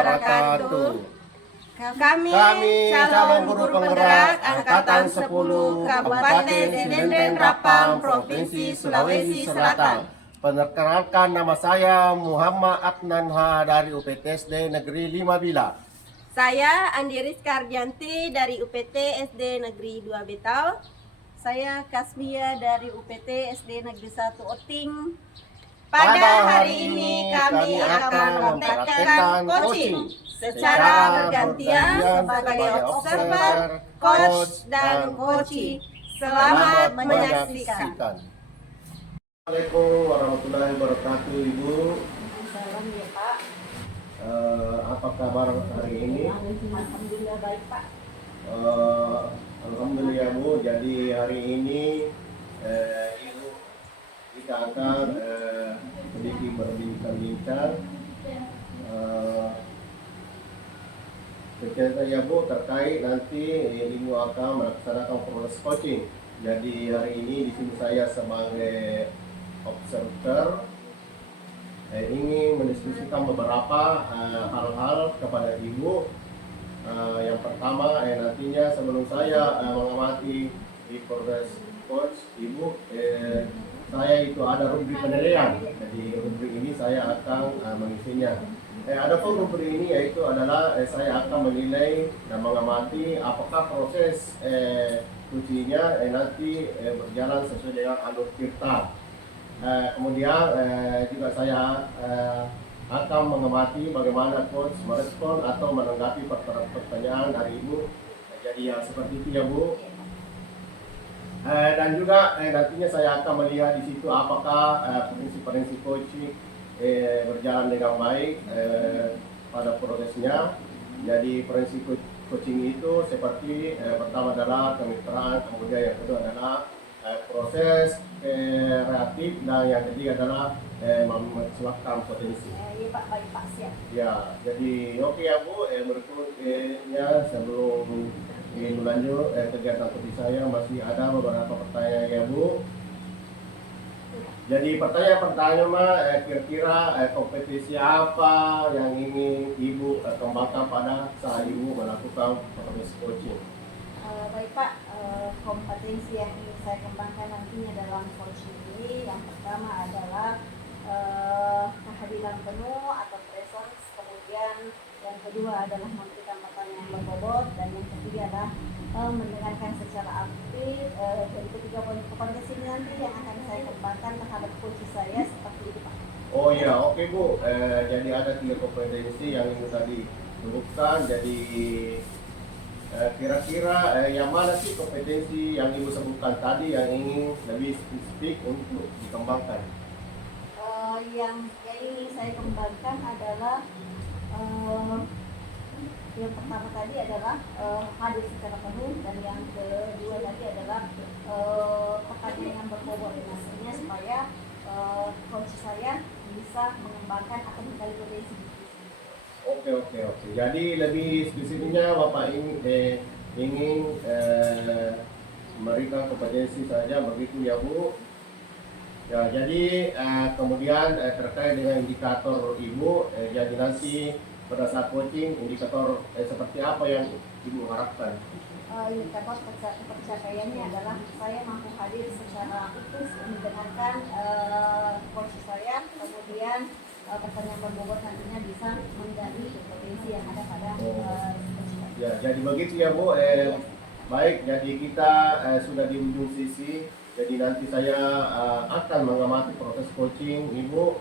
wabarakatuh. Kami calon guru penggerak Angkatan 10 Kabupaten Dendeng Rapang, Provinsi Sulawesi Selatan. Perkenalkan, nama saya Muhammad Adnanha dari UPT SD Negeri 5 Bila. Saya Andi Rizka Ardianti dari UPT SD Negeri 2 Betau. Saya Kasmia dari UPT SD Negeri 1 Oting. Pada hari ini kami akan mempraktekkan coaching secara bergantian sebagai observer, coach, dan coachee. Selamat menyaksikan. Assalamualaikum warahmatullahi wabarakatuh, Ibu. Salam ya Pak. Apa kabar hari ini? Alhamdulillah baik Pak. Alhamdulillah Bu. Jadi hari ini Ibu kita akan sedikit berbincang-bincang bercerita ya Bu terkait nanti Ibu akan melaksanakan proses coaching. Jadi hari ini di sini saya sebagai observer ingin mendiskusikan beberapa hal-hal kepada Ibu. Yang pertama nantinya sebelum saya mengamati di proses coach Ibu, saya itu ada rubrik penilaian. Jadi rubrik ini saya akan mengisinya. Ada pun rubrik ini yaitu adalah saya akan menilai dan mengamati apakah proses ujinya nanti berjalan sesuai dengan alur cerita. Kemudian juga saya akan mengamati bagaimana coach merespon atau menanggapi pertanyaan dari Ibu. Jadi ya seperti itu ya Bu. Dan juga nantinya saya akan melihat di situ apakah prinsip-prinsip coaching berjalan dengan baik pada prosesnya. Jadi prinsip coaching itu seperti pertama adalah kemitraan, kemudian yang kedua adalah proses reaktif, dan yang ketiga adalah memaksimalkan potensi. Iya Pak, baik Pak, siap. Ya, jadi oke ya Bu. Berikutnya sebelum ini lanjut kegiatan seperti saya masih ada beberapa pertanyaan ya Bu. Jadi pertanyaan pertama, kira-kira kompetisi apa yang ingin Ibu kembangkan pada saat Ibu melakukan proses coaching? Baik Pak, kompetensi yang ingin saya kembangkan nantinya dalam coaching ini yang pertama adalah kehadiran penuh atau presence, kemudian yang kedua adalah memberikan pertanyaan yang berbobot, dan yang ketiga adalah mendengarkan secara aktif. Dari ketiga poin kompetensi ini nanti yang akan saya kembangkan terhadap coach saya seperti itu Pak. Oh iya, oke Bu. Jadi ada 3 kompetensi yang Ibu tadi sebutkan. Jadi kira-kira yang mana sih kompetensi yang Ibu sebutkan tadi yang ingin lebih spesifik untuk dikembangkan? Yang ingin saya kembangkan adalah yang pertama tadi adalah hadir secara penuh, dan yang kedua tadi adalah pertanyaan yang berbobot, maksudnya supaya coach saya bisa mengembangkan atau mencari potensi. Oke. Jadi lebih spesifiknya Bapak ingin memberikan kompetensi saja begitu ya Bu. Ya, jadi kemudian terkait dengan indikator Ibu, jadi nanti pada saat coaching indikator seperti apa yang Ibu harapkan? Indikator kepercayaannya adalah saya mampu hadir secara utuh mendengarkan coach saya, kemudian pertanyaan berbobot nantinya bisa menggali potensi yang ada pada coach saya. Ya, jadi begitu ya Bu. Baik, jadi kita sudah di ujung sisi. Jadi nanti saya akan mengamati proses coaching Ibu.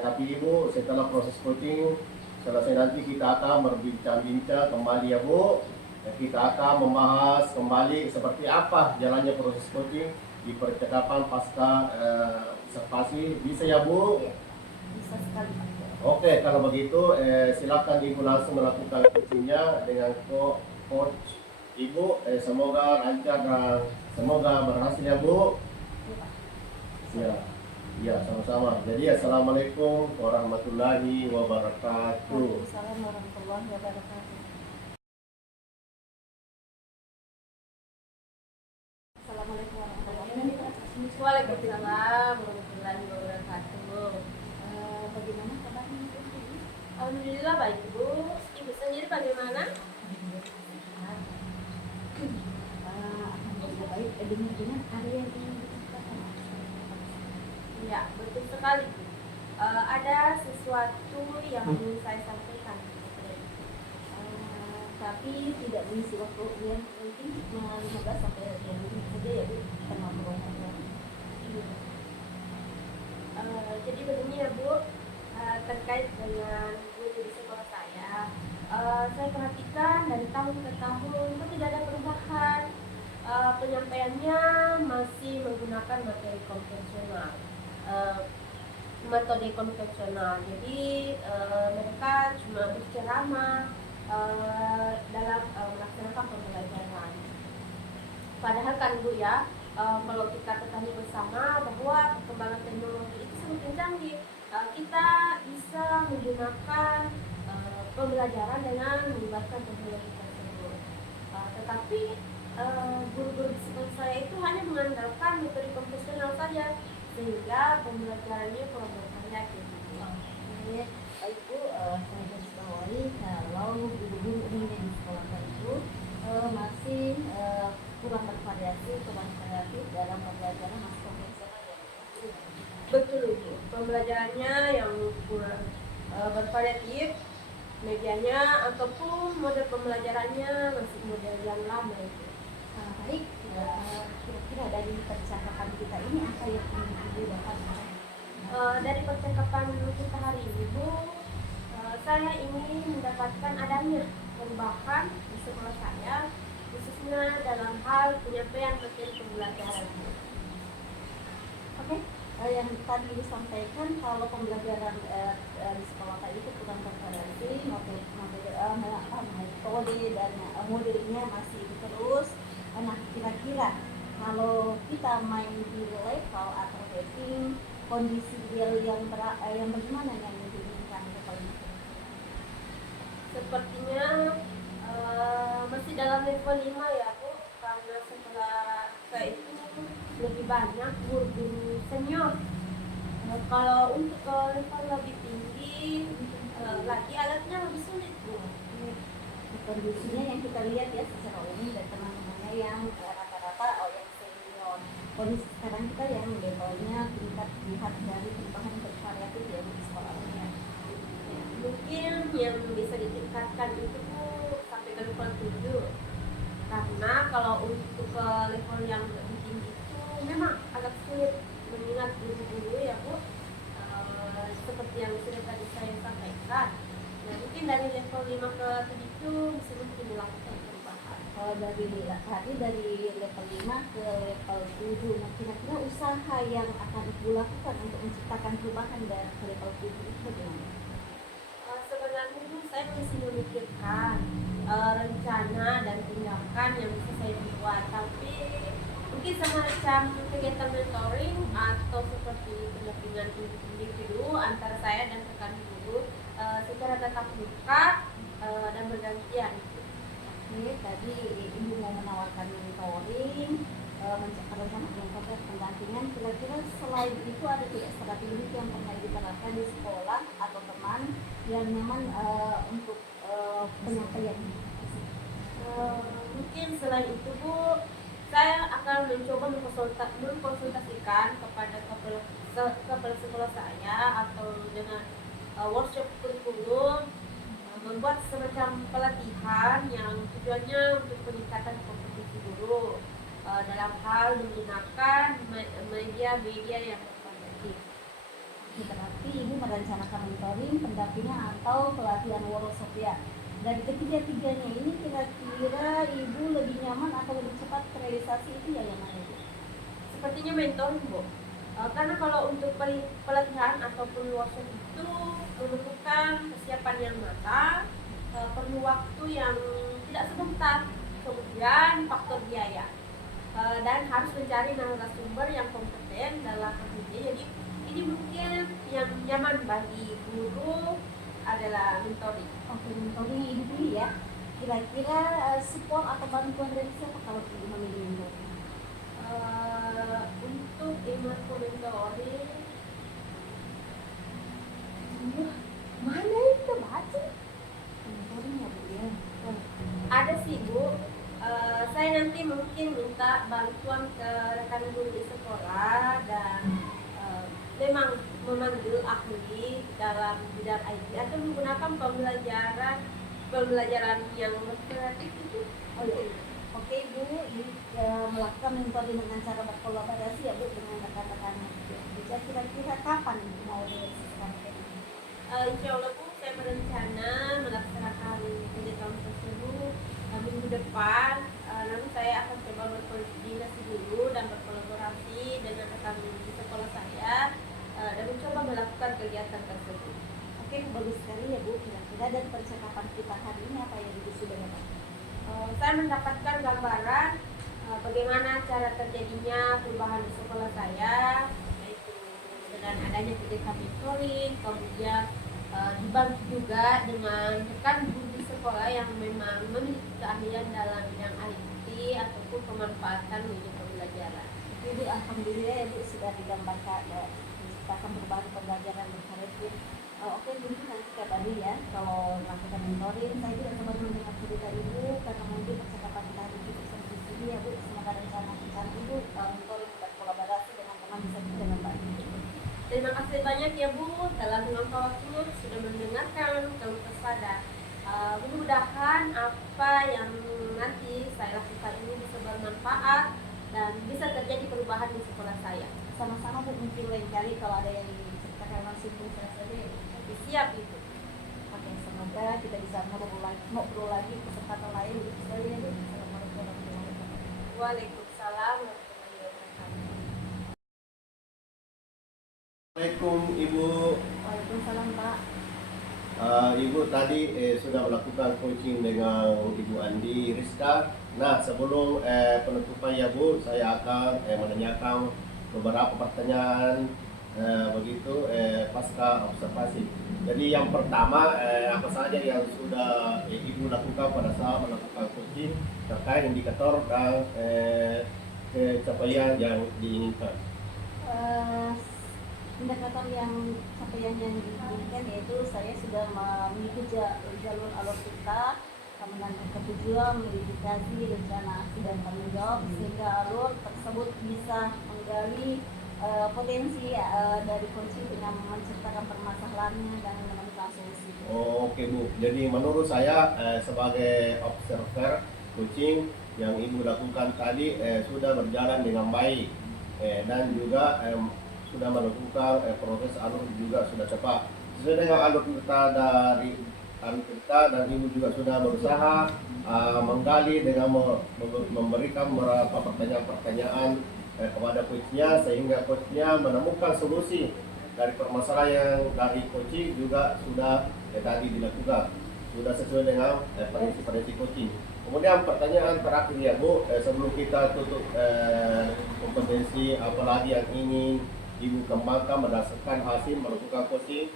Tapi Ibu setelah proses coaching selesai nanti kita akan berbincang-bincang kembali ya Bu. Kita akan membahas kembali seperti apa jalannya proses coaching di percakapan pasca observasi. Bisa ya Bu? Bisa sekali Pak. Oke, kalau begitu silakan Ibu langsung melakukan coachingnya dengan coach Ibu. Semoga lancar dan semoga berhasil ya Bu. Ya, sama-sama. Jadi assalamualaikum warahmatullahi wabarakatuh. Waalaikumsalam warahmatullahi wabarakatuh. Assalamualaikum warahmatullahi wabarakatuh. Waalaikumsalam warahmatullahi wabarakatuh. Bagaimana kabarnya? Alhamdulillah baik Bu. sendiri bagaimana? Akan lebih baik dengan area yang ingin diciptakan. Ya, betul sekali. Ada sesuatu yang ingin saya sampaikan. Tapi tidak mengisi waktu yang mungkin cuma 15 sampai 20 menit saja ya Bu, kita ngobrol-ngobrol. Jadi begini ya Bu, terkait dengan guru di sekolah saya perhatikan dari tahun ke tahun itu tidak ada perubahan. Penyampaiannya masih menggunakan materi konvensional, metode konvensional. Jadi mereka cuma berceramah dalam melaksanakan pembelajaran. Padahal kan Bu ya, kalau kita ketahui bersama bahwa perkembangan teknologi itu semakin canggih, kita bisa menggunakan pembelajaran dengan melibatkan teknologi tersebut. Tetapi guru-guru di sekolah saya itu hanya mengandalkan metode konvensional saja, sehingga pembelajarannya kurang bervariatif. Oke, baik Bu, saya garis bawahi kalau guru-guru umumnya di sekolah itu masih kurang bervariasi, kurang kreatif dalam pembelajaran masih konvensional ya. Betul itu, pembelajarannya yang kurang bervariatif, medianya ataupun model pembelajarannya masih model yang lama itu. Baik, kira-kira dari percakapan kita ini apa yang ingin Ibu dapatkan? Dari percakapan kita hari ini Bu, saya ingin mendapatkan adanya perubahan di sekolah saya, khususnya dalam hal penyampaian materi pembelajaran. Oke, yang tadi disampaikan kalau pembelajaran di sekolah tadi itu kurang bervariasi, metode dan modelnya masih terus. Nah, kira-kira kalau kita main di level atau rating, kondisi real yang bagaimana yang diinginkan level itu? Sepertinya masih dalam level 5 ya Bu, karena setelah saya itu lebih banyak guru-guru senior. Kalau untuk level lebih tinggi lagi alatnya lebih sulit Bu. Kondisinya yang kita lihat ya secara umum dan teman-temannya yang rata-rata yang senior. Kondisi sekarang kita yang levelnya tingkat lihat dari perubahan bervariatif ya di sekolahnya. Mungkin yang bisa ditingkatkan itu Bu sampai ke level 7. Karena kalau untuk ke level yang lebih tinggi itu memang agak sulit mengingat guru-guru ya Bu, seperti yang sudah tadi saya sampaikan. Nah, mungkin dari level 5 ke 7 itu bisa mungkin dilakukan perubahan. Dari level 5 ke level 7, nah kira-kira usaha yang akan Ibu lakukan untuk menciptakan perubahan dari ke level 7 itu bagaimana? Sebenarnya itu saya masih memikirkan rencana dan tindakan yang bisa saya buat, tapi mungkin semacam kegiatan mentoring atau seperti pendampingan individu antara saya dan rekan guru secara tatap muka dan bergantian. Oke, tadi Ibu mau menawarkan mentoring, rencana yang konkret pendampingan. Kira-kira selain itu ada tidak strategi yang pernah diterapkan di sekolah atau teman yang nyaman untuk penyampaian? Mungkin selain itu Bu, saya akan mencoba mengkonsultasikan kepada kepala sekolah saya atau dengan workshop kurikulum, membuat semacam pelatihan yang tujuannya untuk peningkatan kompetensi guru dalam hal menggunakan media yang bervariatif. Berarti Ibu merencanakan mentoring, pendampingan atau pelatihan workshop ya. Dari ketiga-tiganya ini kira-kira Ibu lebih nyaman atau lebih cepat realisasi itu ya yang mana Bu? Sepertinya mentoring Bu, karena kalau untuk pelatihan ataupun workshop itu membutuhkan kesiapan yang matang, perlu waktu yang tidak sebentar, kemudian faktor biaya, dan harus mencari narasumber yang kompeten dalam hal ini. Jadi ini mungkin yang nyaman bagi guru adalah mentoring. Oke, mentoring Ibu pilih ya. Kira-kira support atau bantuan dari siapa kalau Ibu memilih mentoring? Untuk ilmu mentoring, Mana itu baca? Mentoring ya Bu. saya nanti mungkin minta bantuan ke rekan guru di sekolah dan memang memanggil ahli dalam bidang IT atau menggunakan pembelajaran yang kreatif itu. Oh iya. Oke Bu, ini melakukan mentoring dengan cara berkolaborasi ya Bu dengan rekan-rekannya. Bisa kira-kira kapan Ibu mau dilaksanakan ini? Insya Allah Bu, saya berencana melaksanakan kegiatan tersebut minggu depan. Namun saya akan coba berkoordinasi dulu dan berkolaborasi dengan rekan guru di sekolah saya dan mencoba melakukan kegiatan tersebut. Oke, bagus sekali ya Bu. Kira-kira dari percakapan kita hari ini apa yang Ibu sudah dapat? Saya mendapatkan gambaran bagaimana cara terjadinya perubahan di sekolah saya, yaitu dengan adanya kegiatan mentoring, kemudian dibantu juga dengan rekan guru di sekolah yang memang memiliki keahlian dalam bidang IT ataupun pemanfaatan media pembelajaran. Ibu, alhamdulillah ya Bu sudah digambarkan menciptakan perubahan pembelajaran berkreatif. Oke Bu, nanti kabari ya kalau melakukan mentoring. Saya tidak sabar mendengar cerita Ibu karena mungkin percakapan kita hari ini sampai di sini ya Bu. Semoga rencana-rencana Ibu mentoring berkolaborasi dengan teman bisa dengan baik. Terima kasih banyak ya Bu telah meluangkan waktunya sudah mendengarkan keluh kesah dan mudah-mudahan apa yang nanti saya lakukan ini bisa bermanfaat dan bisa terjadi perubahan di sekolah saya. Sama-sama Bu, mungkin lain kali kalau ada yang diceritakan langsung Bu saya saja. Siap itu. Oke, semoga kita bisa ngobrol lagi kesempatan lain gitu sekali ya Bu. Assalamualaikum warahmatullahi wabarakatuh. Waalaikumsalam warahmatullahi wabarakatuh. Assalamualaikum Ibu. Waalaikumsalam Pak. Ibu tadi sudah melakukan coaching dengan Ibu Andi Rizka. Nah, sebelum penutupan ya Bu, saya akan menanyakan beberapa pertanyaan begitu pasca observasi. Jadi yang pertama, apa saja yang sudah Ibu lakukan pada saat melakukan coaching terkait indikator dan capaian yang diinginkan? Indikator yang capaian yang diinginkan yaitu saya sudah mengikuti jalur alur kita menangkap ketujuan, mengidentifikasi rencana aksi dan tanggung jawab sehingga alur tersebut bisa menggali potensi dari coaching dengan menceritakan permasalahannya dan menemukan solusi. Oke Bu, jadi menurut saya sebagai observer coaching yang Ibu lakukan tadi sudah berjalan dengan baik dan juga sudah melakukan proses alur juga sudah cepat. Sesuai dengan alur kita dan Ibu juga sudah berusaha menggali dengan memberikan beberapa pertanyaan-pertanyaan kepada coachnya sehingga coachnya menemukan solusi dari permasalahan yang dari coaching juga sudah tadi dilakukan, sudah sesuai dengan prinsip-prinsip coaching. Kemudian pertanyaan terakhir ya Bu, sebelum kita tutup kompetensi apalagi yang ingin Ibu kembangkan berdasarkan hasil melakukan coaching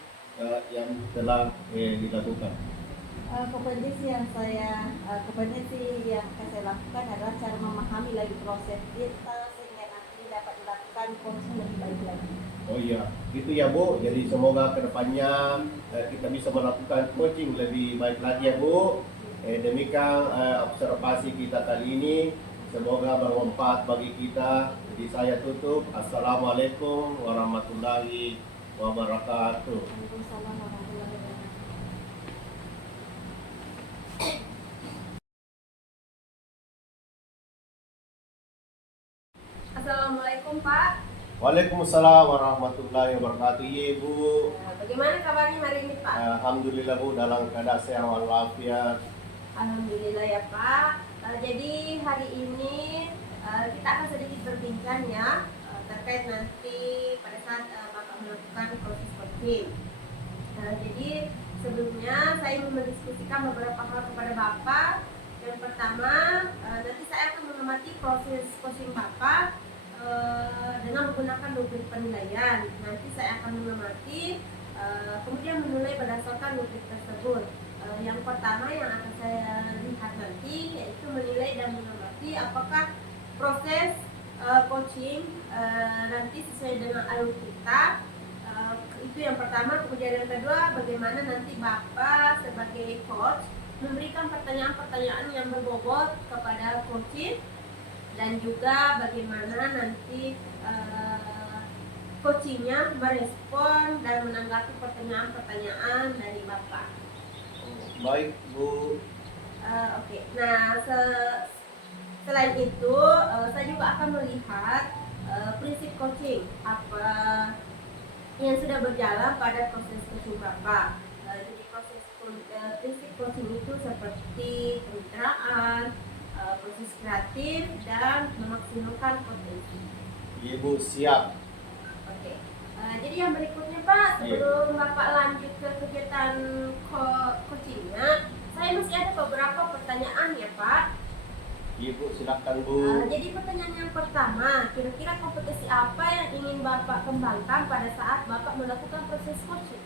yang telah dilakukan. Kompetensi yang saya lakukan adalah cara memahami lagi proses kita sehingga nanti dapat dilakukan coaching lebih baik lagi. Oh iya, gitu ya Bu. Jadi semoga kedepannya kita bisa melakukan coaching lebih baik lagi ya Bu. Demikian observasi kita kali ini. Semoga bermanfaat bagi kita. Jadi saya tutup. Assalamualaikum warahmatullahi wabarakatuh. Waalaikumsalam warahmatullahi wabarakatuh. Assalamualaikum Pak. Waalaikumsalam warahmatullahi wabarakatuh. Iya Bu. Bagaimana kabarnya hari ini Pak? Alhamdulillah Bu, dalam keadaan sehat walafiat. Alhamdulillah ya Pak. Jadi hari ini kita akan sedikit berbincang ya terkait nanti pada saat Bapak melakukan proses coaching. Jadi sebelumnya saya ingin mendiskusikan beberapa hal kepada Bapak. Yang pertama, nanti saya akan mengamati proses coaching Bapak dengan menggunakan rubrik penilaian. Nanti saya akan mengamati kemudian menilai berdasarkan rubrik tersebut. Yang pertama yang akan saya lihat nanti yaitu menilai dan mengamati apakah proses coaching nanti sesuai dengan alur kita. Itu yang pertama. Kemudian yang kedua, bagaimana nanti Bapak sebagai coach memberikan pertanyaan-pertanyaan yang berbobot kepada coaching, dan juga bagaimana nanti coachingnya merespon dan menanggapi pertanyaan-pertanyaan dari Bapak. Baik Bu. Oke. Nah, selain itu saya juga akan melihat prinsip coaching apa yang sudah berjalan pada proses coaching Bapak. Jadi prinsip coaching itu seperti kemitraan, proses kreatif, dan memaksimalkan potensi. Iya Bu, siap. Oke. Jadi yang berikutnya Pak, sebelum Bapak lanjut ke kegiatan coachingnya, saya masih ada beberapa pertanyaan ya Pak. Iya Bu, silakan Bu. Jadi pertanyaan yang pertama, kira-kira kompetensi apa yang ingin Bapak kembangkan pada saat Bapak melakukan proses coaching?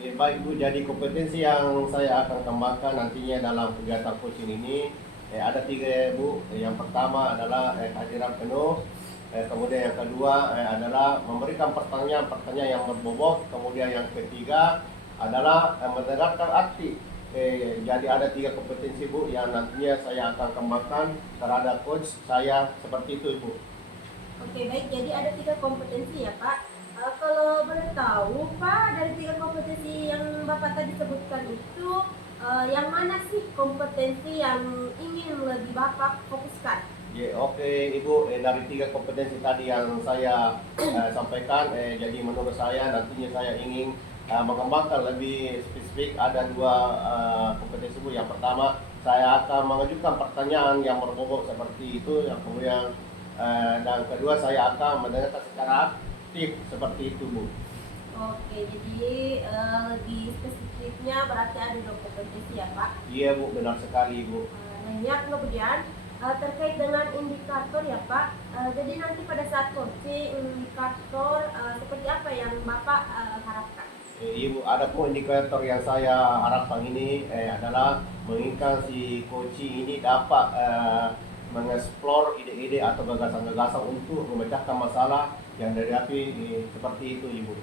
Ya, baik Bu, jadi kompetensi yang saya akan kembangkan nantinya dalam kegiatan coaching ini ada 3 Bu. Yang pertama adalah kehadiran penuh. Kemudian yang kedua adalah memberikan pertanyaan-pertanyaan yang berbobot. Kemudian yang ketiga adalah menerapkan aktif. Jadi ada 3 kompetensi Bu yang nantinya saya akan kembangkan terhadap coach saya, seperti itu Bu. Oke baik, jadi ada 3 kompetensi ya Pak. Kalau boleh tahu Pak, dari 3 kompetensi yang Bapak tadi sebutkan itu, yang mana sih kompetensi yang ingin lebih Bapak fokuskan? Ya, oke Ibu, dari 3 kompetensi tadi yang saya sampaikan, jadi menurut saya nantinya saya ingin mengembangkan lebih spesifik. Ada 2 kompetensi Bu. Yang pertama, saya akan mengajukan pertanyaan yang berbobot seperti itu. Yang kemudian dan kedua, saya akan mendengarkan secara aktif seperti itu Bu. Oke, jadi lebih spesifiknya berarti ada 2 kompetensi ya Pak? Iya Bu, benar sekali Bu. Nah ini kemudian terkait dengan indikator ya Pak, jadi nanti pada saat coaching indikator seperti apa yang Bapak harapkan? Iya Bu, ada pun indikator yang saya harapkan ini adalah menginginkan si coaching ini dapat mengeksplor ide-ide atau gagasan-gagasan untuk memecahkan masalah yang dihadapi seperti itu Ibu.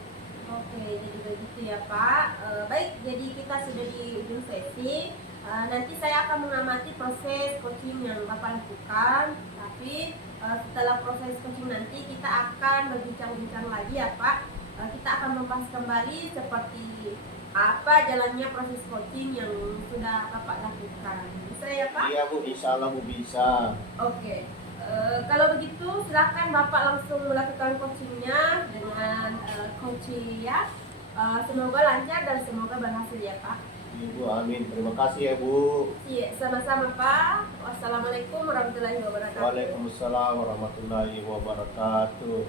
Oke, jadi begitu ya Pak. Baik, jadi kita sudah di ujung sesi. Nanti saya akan mengamati proses coaching yang Bapak lakukan. Tapi setelah proses coaching nanti kita akan berbincang-bincang lagi ya Pak. Kita akan membahas kembali seperti apa jalannya proses coaching yang sudah Bapak lakukan. Bisa ya Pak? Iya Bu, insya Allah Bu bisa. Oke. Kalau begitu silakan Bapak langsung melakukan coachingnya dengan coaching ya. Semoga lancar dan semoga berhasil ya Pak. Ibu, amin. Terima kasih ya Bu. Iya, sama-sama Pak. Wassalamualaikum warahmatullahi wabarakatuh. Waalaikumsalam warahmatullahi wabarakatuh.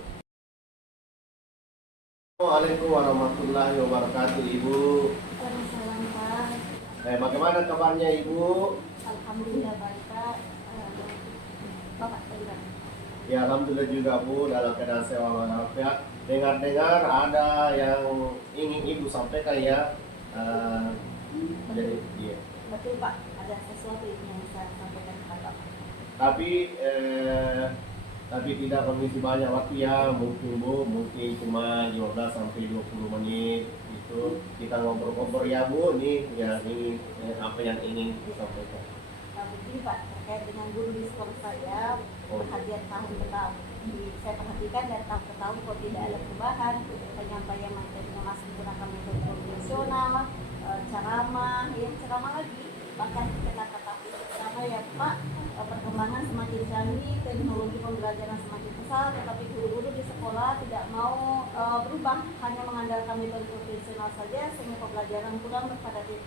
Waalaikumsalam warahmatullahi wabarakatuh Ibu. Salam Pak. Bagaimana kabarnya Ibu? Alhamdulillah baik Pak. Bapak bagaimana? Ya alhamdulillah juga Bu, dalam keadaan sehat walafiat. Dengar-dengar ada yang ingin Ibu sampaikan ya. Jadi iya. Betul Pak, ada sesuatu yang saya sampaikan kepada Bapak. Tapi tidak mengisi banyak waktu ya, mungkin Bu, mungkin cuma 15 sampai 20 menit itu kita ngobrol-ngobrol ya Bu, nih ya ini apa yang ingin disampaikan. Nah, begini Pak, terkait dengan guru di sekolah saya, perhatian tahun ke tahun. Saya perhatikan dari tahun ke tahun kok tidak ada perubahan, penyampaian materinya masih menggunakan metode konvensional, ceramah lagi, bahkan kata-kata sama ya Pak, perkembangan semakin canggih, teknologi pembelajaran semakin besar, tetapi guru-guru di sekolah tidak mau berubah, hanya mengandalkan metode konvensional saja sehingga pembelajaran kurang berpadanan.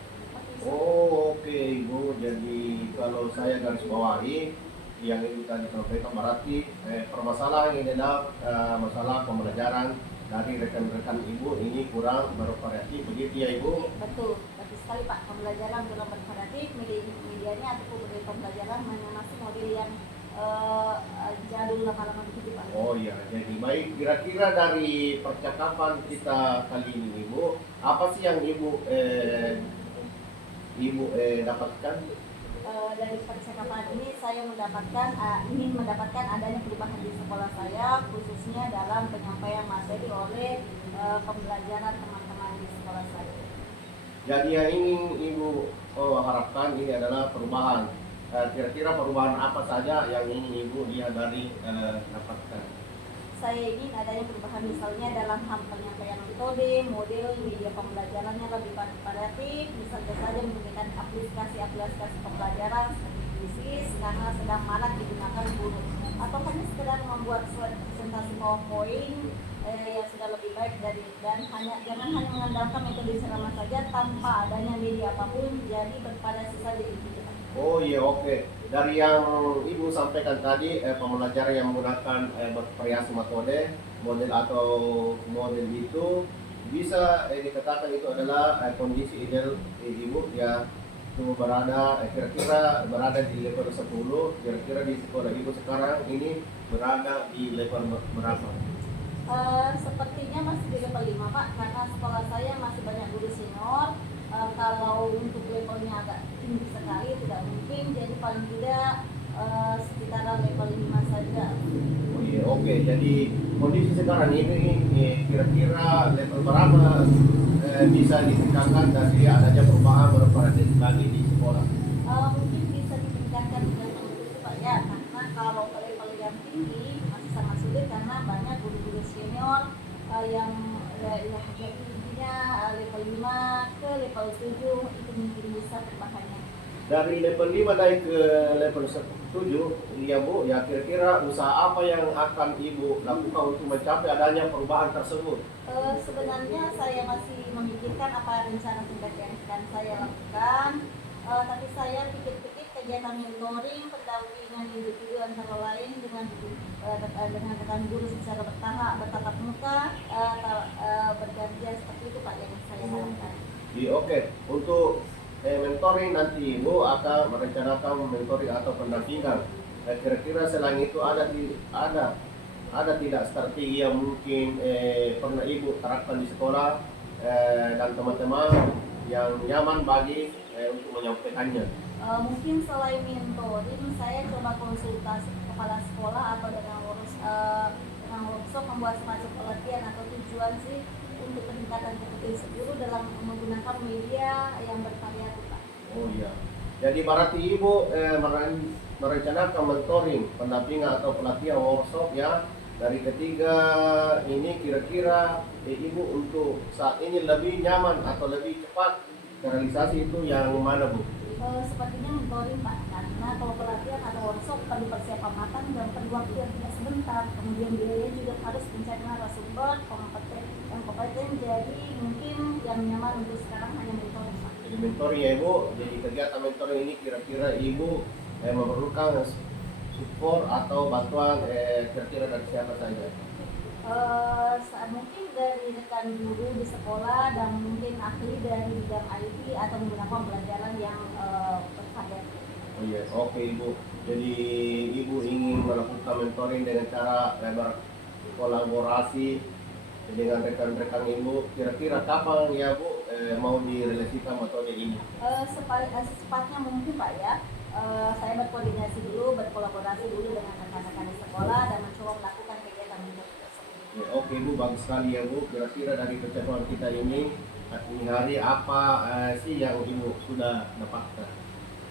Oh oke Ibu, jadi kalau saya garis bawahi yang Ibu tadi sampaikan berarti permasalahan ini adalah masalah pembelajaran dari rekan-rekan Ibu ini kurang bervariatif, begitu ya Ibu? Betul sekali Pak, pembelajaran kurang bervariatif, medianya ataupun model pembelajaran masih model yang jadul lama-lama begitu Pak. Oh iya, jadi baik, kira-kira dari percakapan kita kali ini Ibu, apa sih yang Ibu dapatkan? Dari percakapan ini saya ingin mendapatkan adanya perubahan di sekolah saya, khususnya dalam penyampaian materi oleh pembelajaran teman-teman di sekolah saya. Jadi yang ingin Ibu harapkan ini adalah perubahan. Kira-kira perubahan apa saja yang ingin Ibu lihat dari dapatkan? Saya ingin adanya perubahan misalnya dalam hal penyampaian metode, model, media pembelajarannya lebih variatif, misalnya saja menggunakan aplikasi pembelajaran seperti Quizzes karena sedang marak digunakan guru, atau hanya sekedar membuat slide presentasi PowerPoint yang sudah lebih baik dari dan jangan hanya mengandalkan metode ceramah saja tanpa adanya media apapun, jadi bervariasi saja itu. Oh iya, oke. Dari yang Ibu sampaikan tadi, pembelajaran yang menggunakan bervariasi metode, model atau model itu bisa dikatakan itu adalah kondisi ideal Ibu ya, itu berada kira-kira berada di level 10. Kira-kira di sekolah Ibu sekarang ini berada di level berapa? Sepertinya masih di level 5 Pak, karena sekolah saya masih banyak guru senior. Kalau untuk levelnya agak tinggi sekali tidak mungkin, jadi paling tidak sekitaran level 5 saja. Oh iya, oke. Jadi kondisi sekarang ini kira-kira level berapa bisa ditingkatkan dari adanya perubahan bervariasi lagi di sekolah? Mungkin bisa ditingkatkan ke level itu Pak ya, karena kalau ke level yang tinggi masih sangat sulit karena banyak guru-guru senior yang intinya level 5 ke level 7 itu mungkin bisa perubahannya. Dari level 5 naik ke level 7, ya Bu, ya kira-kira usaha apa yang akan Ibu lakukan untuk mencapai adanya perubahan tersebut? Sebenarnya saya masih memikirkan apa rencana tindak yang akan saya lakukan, tapi saya pikir-pikir kegiatan mentoring, pendampingan individu antara lain dengan rekan guru secara bertatap muka, bergantian seperti itu Pak yang saya harapkan. Oke. Untuk mentoring nanti Ibu akan merencanakan mentoring atau pendampingan. Kira-kira selain itu ada tidak strategi yang mungkin pernah Ibu terapkan di sekolah dan teman-teman yang nyaman bagi untuk menyampaikannya? Mungkin selain mentoring, saya coba konsultasi ke kepala sekolah atau dengan workshop membuat semacam pelatihan atau tujuan sih untuk peningkatan kompetensi guru dalam menggunakan media yang bervariatif Pak. Oh iya. Jadi berarti Ibu merencanakan mentoring, pendampingan atau pelatihan workshop ya. Dari ketiga ini kira-kira Ibu untuk saat ini lebih nyaman atau lebih cepat realisasi itu yang mana Bu? Sepertinya mentoring Pak, karena kalau pelatihan atau workshop perlu persiapan matang dan perlu waktu yang tidak sebentar, kemudian biaya juga harus mencari narasumber yang kompeten, jadi mungkin yang nyaman untuk sekarang hanya mentoring Pak. Jadi mentoring ya Ibu. Jadi kegiatan mentoring ini kira-kira Ibu memerlukan support atau bantuan kira-kira dari siapa saja? Mungkin dari rekan guru di sekolah dan mungkin ahli dari bidang IT atau menggunakan pembelajaran yang bervariatif. Oh iya, oke Ibu. Jadi Ibu ingin melakukan mentoring dengan cara berkolaborasi dengan rekan-rekan Ibu. Kira-kira kapan ya Bu mau direalisasikan metode ini? Secepatnya mungkin Pak ya. Saya berkolaborasi dulu dengan rekan-rekan di sekolah dan mencoba melakukan kegiatan mentoring tersebut. Ya, oke Bu, bagus sekali ya Bu. Kira-kira dari percakapan kita ini hari apa sih yang Ibu sudah dapatkan?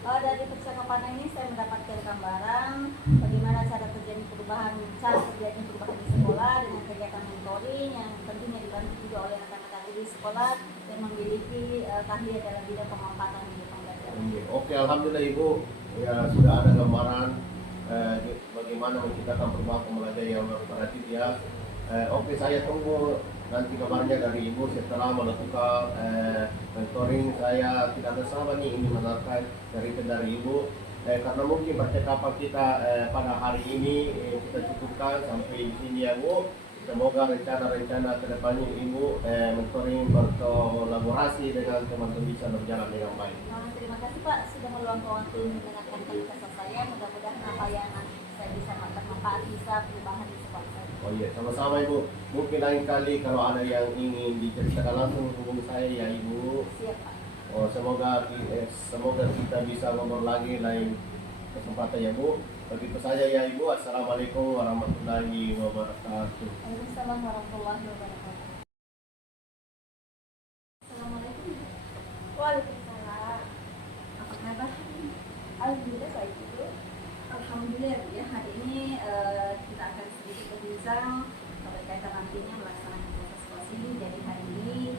Dari percakapan ini saya mendapatkan gambaran bagaimana cara terjadi perubahan di sekolah dengan kegiatan mentoring yang tentunya dibantu juga oleh rekan-rekan di sekolah dan memiliki keahlian dalam bidang pemanfaatan media pembelajaran. Oke, alhamdulillah Ibu ya sudah ada gambaran bagaimana menciptakan perubahan pembelajaran yang bervariatif ya. Oke, saya tunggu nanti kabarnya dari Ibu setelah melakukan mentoring. Saya tidak bersabar nih ini mendengarkan dari Ibu karena mungkin percakapan kita pada hari ini kita cukupkan sampai di sini ya Bu. Semoga rencana-rencana kedepannya Ibu mentoring berkolaborasi dengan teman-teman bisa berjalan dengan baik. Terima kasih Pak sudah meluangkan waktu mendengarkan keluh saya. Mudah-mudahan apa yang nanti saya bisa bermanfaat bisa perubahan di sekolah saya. Oh iya, sama-sama Ibu. Mungkin lain kali kalau ada yang ingin diceritakan langsung hubungi saya ya Ibu. Siap Pak. Oh, semoga kita bisa ngobrol lagi lain kesempatan ya Bu. Begitu saja ya Ibu. Assalamualaikum warahmatullahi wabarakatuh. Waalaikumsalam warahmatullahi wabarakatuh. Assalamualaikum. Alhamdulillah baik Ibu. Alhamdulillah Bu, ya, hari ini kita akan sedikit berbincang berkaitan nantinya melaksanakan proses coaching. Jadi hari ini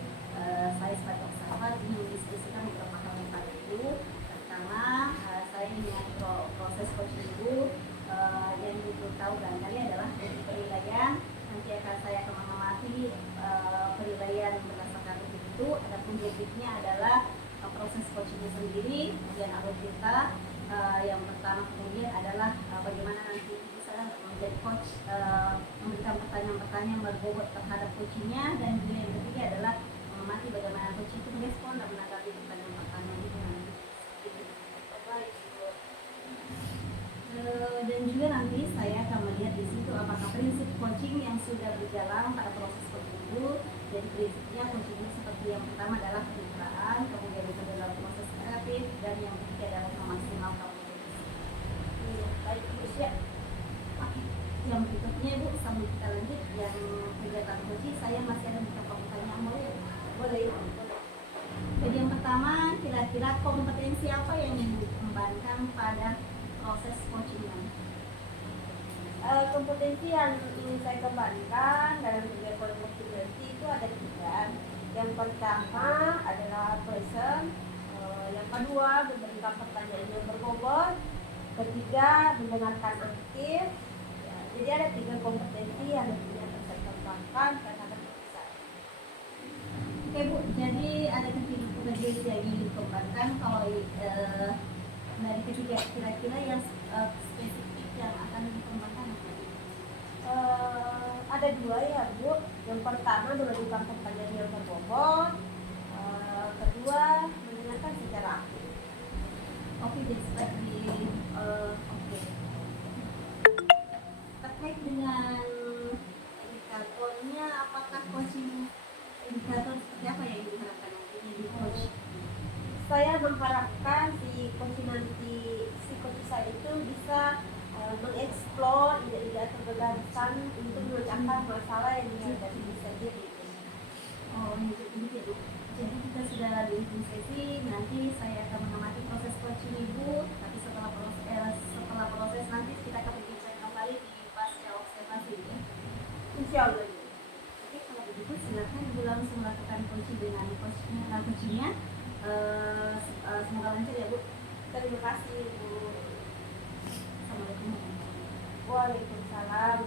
saya sebagai observer ingin mendiskusikan beberapa hal tentang itu. Pertama, saya ingin proses coaching Ibu yang Ibu tahu barangkali adalah penilaian. Nanti saya akan mengamati penilaian berdasarkan itu. Adapun berikutnya adalah proses coachingnya sendiri, kemudian alur kita. Yang pertama kemudian adalah bagaimana nanti bisa menjadi coach, memberikan pertanyaan-pertanyaan yang berbobot terhadap coachingnya, dan juga yang ketiga adalah mengamati bagaimana coach itu merespon dan menanggapi pertanyaan-pertanyaan itu nanti. Dan juga nanti saya akan melihat di situ apakah prinsip coaching yang sudah berjalan pada proses coaching itu. Jadi prinsipnya coaching ini seperti yang pertama adalah kemitraan, kemudian itu adalah proses kreatif, dan yang ketiga adalah memaksimalkan potensi. Baik Ibu, siap. Oke, yang berikutnya Bu, sambil kita lanjut yang kegiatan coaching, saya masih ada beberapa pertanyaan, boleh ya? Boleh Ibu. Jadi yang pertama, kira-kira kompetensi apa yang Ibu kembangkan pada proses coaching? Kompetensi yang ingin saya kembangkan dalam kegiatan coaching nanti itu ada 3. Yang pertama adalah person, yang kedua memberikan pertanyaan yang berbobot, ketiga mendengarkan aktif. Ya, jadi ada 3 kompetensi yang nantinya akan saya kembangkan terhadap diri saya. Oke Bu, jadi ada ketiga kompetensi yang ingin dikembangkan. Kalau dari ketiga, kira-kira yang spesifik yang akan dikembangkan apa? Ada 2 ya Bu. Yang pertama memberikan pertanyaan yang berbobot, kedua mendengarkan secara aktif. Oke, jadi seperti oke. Terkait dengan indikatornya, apakah coaching indikator seperti apa yang diharapkan nantinya di coach? Saya mengharapkan si coach saya itu bisa mengeksplor ide-ide atau gagasan untuk memecahkan masalah yang dihadapi di sendiri. Oh, ini ya Bu. Jadi kita sudah di ujung sesi, nanti saya akan mengamati proses coaching Ibu, tapi setelah proses nanti kita akan berbincang kembali di pasca observasi ya. Insya Allah. Oke, kalau begitu silakan Ibu langsung melakukan coaching dengan coachingnya. Semoga lancar ya Bu. Terima kasih Bu. Assalamualaikum. Waalaikumsalam.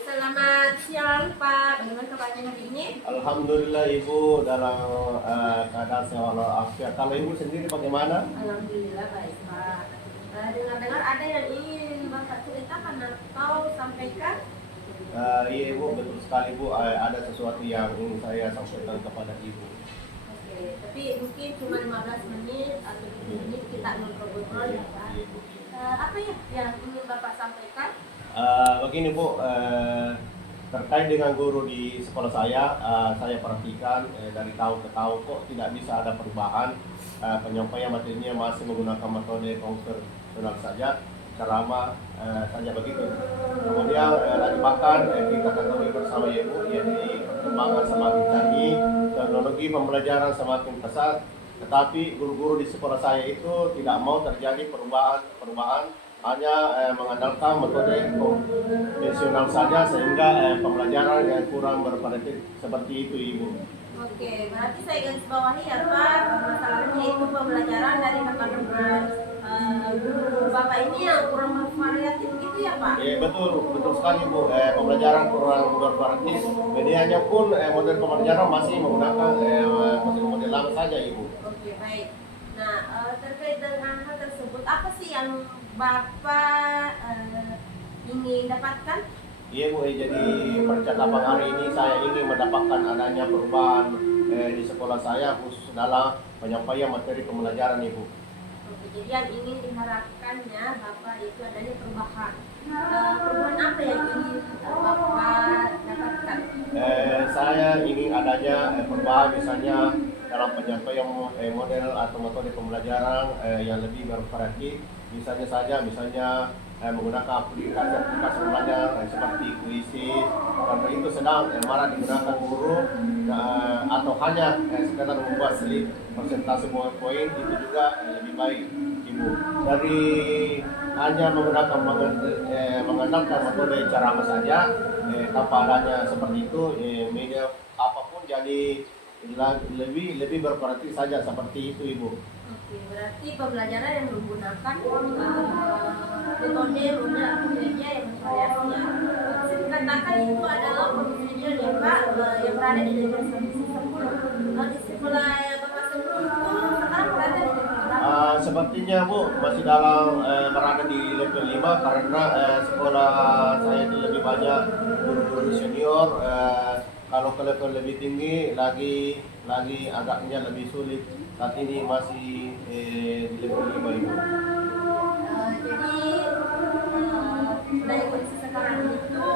Selamat siang Pak. Bagaimana kabarnya hari ini? Alhamdulillah Ibu dalam keadaan sehat walafiat. Kalau Ibu sendiri bagaimana? Alhamdulillah baik Pak. Dengar-dengar ada yang ingin Bapak ceritakan atau sampaikan? Iya Ibu, betul sekali Bu. Ada sesuatu yang ingin saya sampaikan kepada Ibu. Oke, tapi mungkin cuma 15 menit atau 20 menit kita ngobrol-ngobrol ya Pak. Iya, Bu. Apa ya yang ingin Bapak sampaikan? Begini Bu, terkait dengan guru di sekolah saya perhatikan dari tahun ke tahun kok tidak bisa ada perubahan. Penyampaian materinya masih menggunakan metode konvensional saja, ceramah saja begitu. Kemudian bahkan kita ketahui bersama ya Bu, yaitu perkembangan semakin canggih, teknologi pembelajaran semakin pesat, tetapi guru-guru di sekolah saya itu tidak mau terjadi perubahan hanya mengandalkan metode konvensional saja sehingga pembelajaran yang kurang berkualitas seperti itu Ibu. Oke, berarti saya garis bawahi ya Pak, masalahnya itu pembelajaran dari teman-teman guru Bapak ini yang kurang bervariatif gitu ya Pak? Iya betul sekali Bu. Pembelajaran kurang berkualitas. Medianya pun model pembelajaran masih menggunakan model lama saja Ibu. Oke, baik. Nah, terkait dengan hal tersebut, apa sih yang Bapak ingin dapatkan? Iya Bu, jadi percakapan hari ini saya ingin mendapatkan adanya perubahan di sekolah saya khusus dalam penyampaian materi pembelajaran Ibu. Oke, jadi yang ingin diharapkannya Bapak itu adanya perubahan. Perubahan apa yang ingin Bapak dapatkan? Saya ingin adanya perubahan misalnya dalam penyampaian model atau metode pembelajaran yang lebih bervariatif. Misalnya menggunakan aplikasi belajar seperti Quizzes, karena itu sedang marak digunakan guru atau hanya sekedar membuat slip persentase poin itu juga lebih baik Ibu. Dari hanya menggunakan mengandalkan metode ceramah saja tanpa adanya seperti itu media apapun jadi lebih berperan saja seperti itu Ibu. Oke, berarti pembelajaran yang menggunakan metode media yang bervariasi ya. Bisa dikatakan itu adalah pembelajaran ya Pak yang berada di level 10. Di sekolah yang Bapak sebelum itu sekarang berada di level berapa? Sepertinya Bu masih dalam berada di level 5 karena sekolah saya itu lebih banyak guru-guru senior. Kalau ke level lebih tinggi lagi agaknya lebih sulit. Saat ini masih di level 5 Ibu. Jadi dari kondisi sekarang itu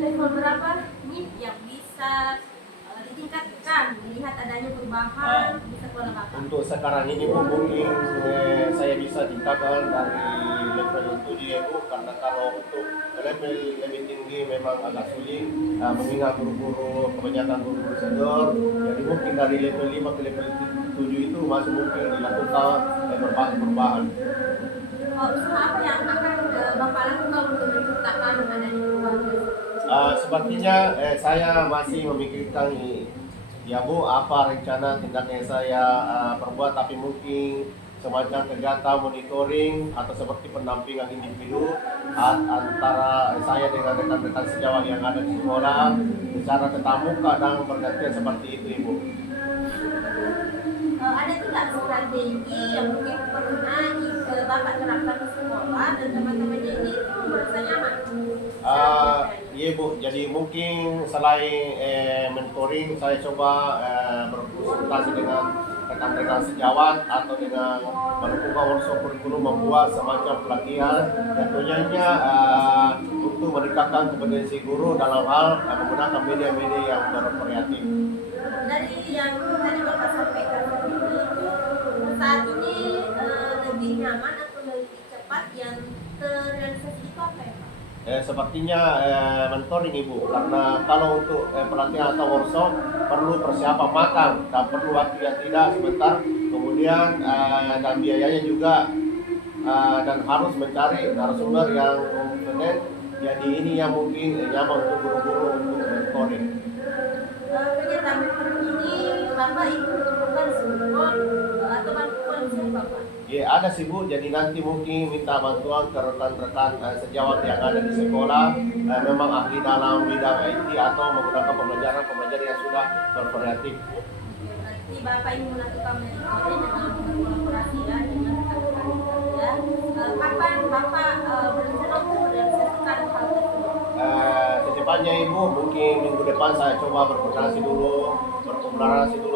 level berapa nih yang bisa ditingkatkan melihat adanya perubahan di sekolah Bapak? Untuk sekarang ini Bu mungkin saya bisa tingkatkan dari level 7 ya Bu, karena kalau untuk level lebih tinggi memang agak sulit mengingat guru-guru kebanyakan guru-guru senior. Jadi mungkin dari level 5 ke level 7 itu masih mungkin dilakukan berbagai perubahan. Usaha apa yang akan Bapak lakukan untuk menciptakan adanya perubahan? Sepertinya saya masih memikirkan ya Bu apa rencana tindakan yang saya perbuat, tapi mungkin semacam kegiatan monitoring atau seperti pendampingan individu antara saya dengan rekan-rekan sejawat yang ada di sekolah secara tetap muka dan bergantian seperti itu Ibu. Ada tidak strategi yang mungkin pernah Bapak terapkan di sekolah dan teman-temannya ini merasa nyaman? Iya Bu, jadi mungkin selain mentoring saya coba berkonsultasi dengan rekan-rekan sejawat atau dengan melakukan workshop kurikulum membuat semacam pelatihan yang tujuannya untuk meningkatkan kompetensi guru dalam hal menggunakan media-media yang bervariatif. Dari yang tadi Bapak sampaikan itu saat ini lebih nyaman atau lebih cepat yang terrealisasi itu apa ya Pak? Sepertinya mentoring Ibu, karena kalau untuk pelatihan atau workshop perlu persiapan matang dan perlu waktu yang tidak sebentar, kemudian dan biayanya juga dan harus mencari narasumber yang kompeten. Jadi ini yang mungkin nyaman untuk guru-guru untuk mentoring. Kegiatan mentoring ini Bapak ikut melakukan support atau bantuan siapa Pak? Ya ada sih Bu, jadi nanti mungkin minta bantuan ke rekan-rekan sejawat yang ada di sekolah, memang ahli dalam bidang IT atau menggunakan pembelajaran yang sudah bervariatif. Berarti Bapak ini melakukan mentoring dengan berkolaborasi ya dengan rekan-rekan ya. Kapan Bapak berencana untuk merealisasikan hal tersebut? Secepatnya Ibu, mungkin minggu depan saya coba berkoordinasi dulu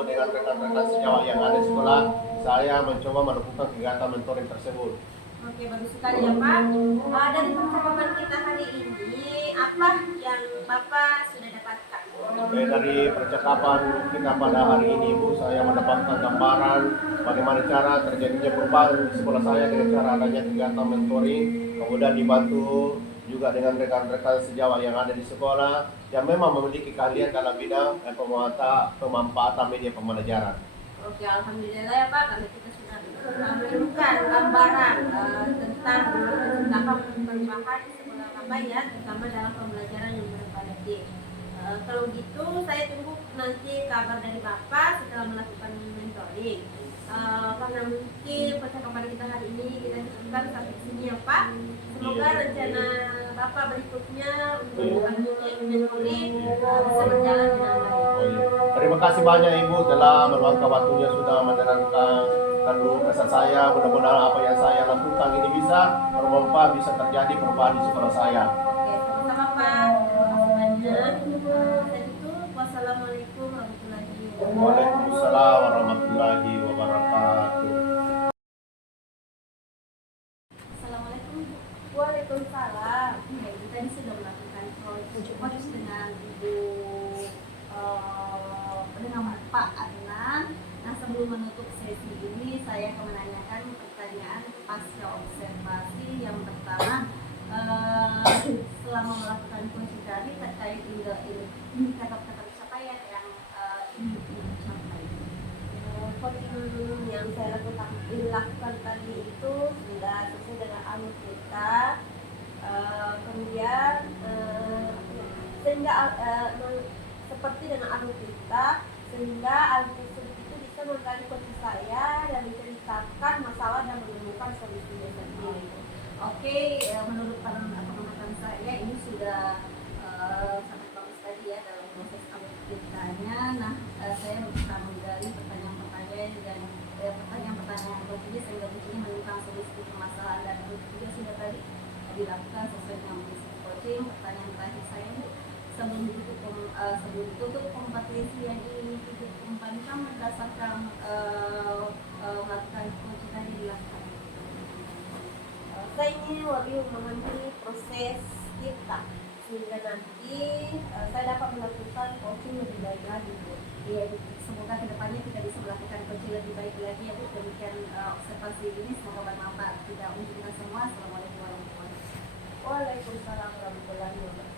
dengan rekan-rekan sejawat yang ada di sekolah. Saya mencoba melakukan kegiatan mentoring tersebut. Oke, bagus sekali ya Pak. Dari percakapan kita hari ini, apa yang Bapak sudah dapatkan? Dari percakapan kita pada hari ini Bu, saya mendapatkan gambaran bagaimana cara terjadinya perubahan di sekolah saya dengan cara adanya kegiatan mentoring, kemudian dibantu juga dengan rekan-rekan sejawat yang ada di sekolah yang memang memiliki keahlian dalam bidang pemanfaatan media pembelajaran. Oke, alhamdulillah ya Pak, karena kita sudah menemukan gambaran tentang menciptakan perubahan di sekolah Bapak ya, terutama dalam pembelajaran yang bervariatif. Kalau gitu, saya tunggu nanti kabar dari Bapak setelah melakukan mentoring. Karena mungkin percakapan kita hari ini kita cukupkan sampai di sini ya Pak. Semoga rencana Bapak berikutnya untuk mentoring bisa berjalan dengan baik. Terima kasih banyak Ibu telah meluangkan waktunya sudah menerangkan keluh kesah saya. Mudah-mudahan apa yang saya lakukan ini bisa bermanfaat, bisa terjadi perubahan di sekolah saya. Oke, sama-sama Pak. Terima kasih banyak. Dan itu wassalamualaikum warahmatullahi wabarakatuh. Waalaikumsalam warahmatullahi wabarakatuh. Assalamualaikum. Waalaikumsalam. Ya, kita tadi sudah melakukan coach dengan Ibu dengan Pak Adnan. Nah, sebelum menutup sesi ini, saya akan menanyakan pertanyaan pertanyaan pasca observasi. Yang pertama, selama melakukan coaching tadi terkait indikator pencapaian yang ingin dicapai. Coaching yang saya lakukan tadi itu sudah sesuai dengan alur kita. Kemudian sehingga seperti dengan alur kita, sehingga alur tersebut itu bisa menggali kondisi saya dan menceritakan masalah dan menemukan solusinya sendiri. Oke, menurut pengamatan saya ini sudah sangat bagus tadi ya dalam proses alur ceritanya. Nah, saya berusaha menggali pertanyaan-pertanyaan dan pertanyaan-pertanyaan kuncinya sehingga kuncinya menemukan solusi permasalahan, dan itu juga sudah tadi dilakukan sesuai dengan prinsip coaching. Pertanyaan terakhir saya Bu, sebelum ditutup kompetensi yang ingin dikembangkan berdasarkan melakukan coaching tadi dilakukan. Saya ingin lebih memahami proses kita sehingga nanti saya dapat melakukan coaching lebih baik lagi Bu. Ya, semoga kedepannya kita bisa melakukan coaching lebih baik lagi ya Bu. Demikian observasi ini, semoga bermanfaat tidak untuk kita semua. Assalamualaikum warahmatullahi wabarakatuh. Waalaikumsalam warahmatullahi wabarakatuh.